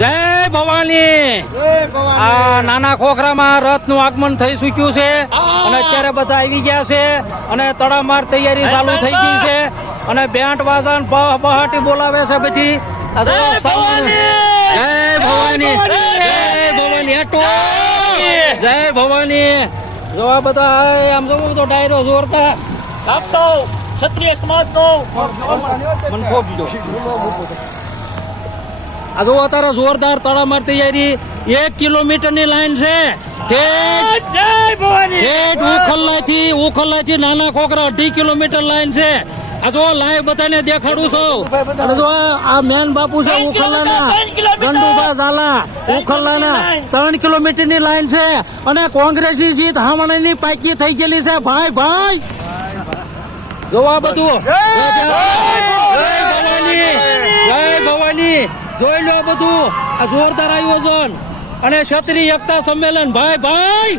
જય ભવાની આ નાના ખોખરામાં રથનું આગમન થઈ ચૂક્યું છે અને અત્યારે બધા આવી ગયા છે અને તડામાર તૈયારી ચાલુ થઈ ગઈ છે અને બેન્ટ વાદન બહાટી બોલાવે છે બધી. જય ભવાની જય ભવાની. જોવા બધા આમ જોવું તો ડાયરો જોરતા ક્ષત્રિય સમાજ નો આ જો અત્યારે જોરદાર તડામાર તૈયારી 1 કિલોમીટરની લાઈન છે ઉખલ્લાથી નાના ખોખરા 2.5 કિલોમીટર લાઈન છે. આ જો લાઈવ બધાને દેખાડું છું. અને જો આ મેન બાપુ છે ઉખલ્લાના ગંડુબા ઝાલા ઉખલ્લાના 3 કિલોમીટરની લાઈન છે અને કોંગ્રેસની જીત હામણાની પાકી થઈ ગયેલી છે. ભાઈ જોવા બધું જય ભવાની જોઈ લો બધું આ જોરદાર આયોજન અને ક્ષત્રિય એકતા સંમેલન. ભાઈ